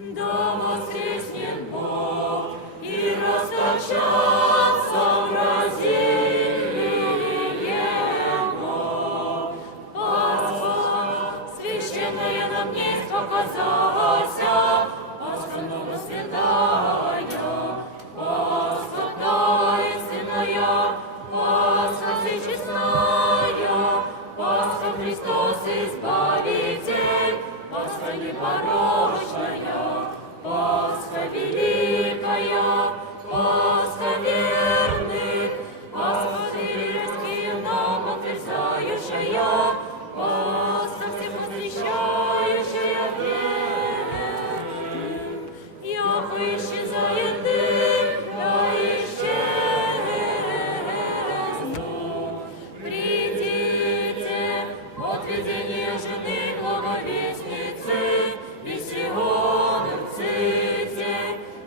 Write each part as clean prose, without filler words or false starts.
Да воскреснет Бог и расточатся бразилие Его. Пасха священная нам не показалась, Пасха новосвятая, Пасха таинственная, Пасха всечестная, Пасха Христос Избавитель, Пасха непорочная, Пасха великая, Пасха верных, Пасха мирские нам утверждающая, Пасха всех восхищающая верных. Яко исчезает дым, да исчезнут. Придите, отведение жены благовестницы, и сионовцы,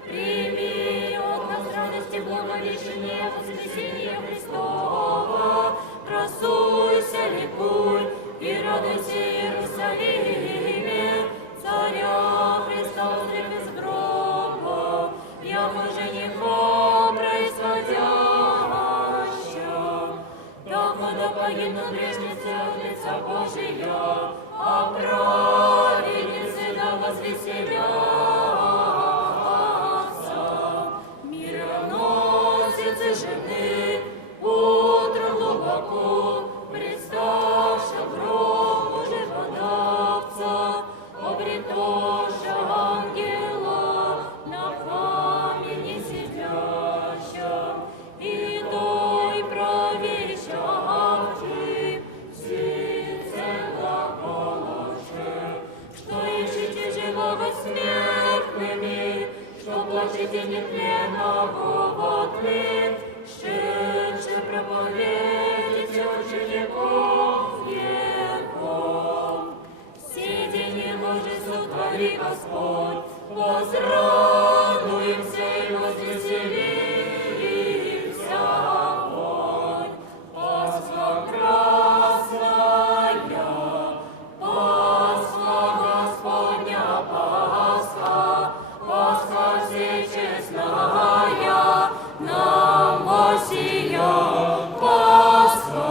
прими от нас радости благовещения воскресения Христова, красуйся, ликуй и радуйся, Иерусалиме, Царя Христа узрев из гроба, яко женихом происходящим, яко да погибнут грешницы от лица Божия, а праведницы да возвеселятся. Мироносицы жены, утро глубоко, представши гробу живодавца, обретоша ангела на камне сидящем, и той провещавши сице глаголоше, что ищете живого смертными, что плачете нетленного во тлен, шедше проповедите учеников Его. Сиди не може сотвори Господь, возрадуемся и возвеселимся. Вонь. Пасха красная, Пасха Господня, Пасха, Пасха всечестная, нам восия Пасха,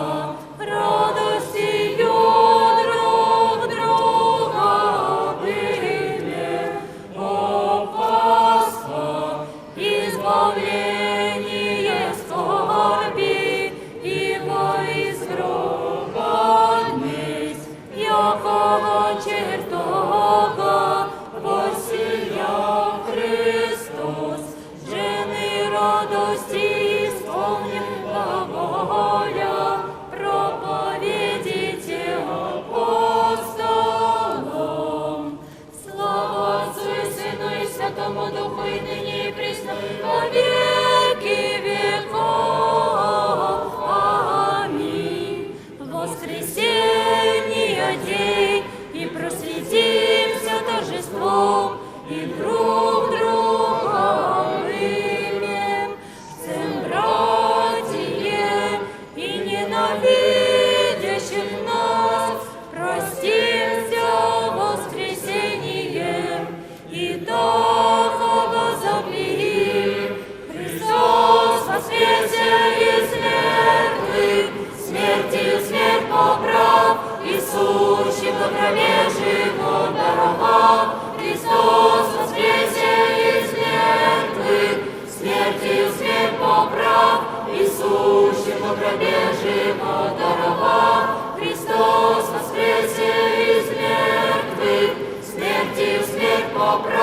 радостью друг друга примем. О, Пасха, избавление скорби, ибо из гроба днесь, якого чертога восия Христос, жены радости исполнен глаголя, проповедите апостолам. Слава Отцу и Сыну и Святому Духу, и ныне и присно, во веки веков. Аминь. Воскресенье день, и просветимся торжеством, и друг друга примем. Всем братьям и ненавидящих нас простимся воскресением, и Духа возобновим. Христос воскресе из мертвых, смертью смерть поправ, и сущим во гробе живот даровав. Христос воскресе из мертвых, смертью смерть поправ, и сущим во гробе живот даровав. Христос воскресе из мертвых, смертью смерть поправ.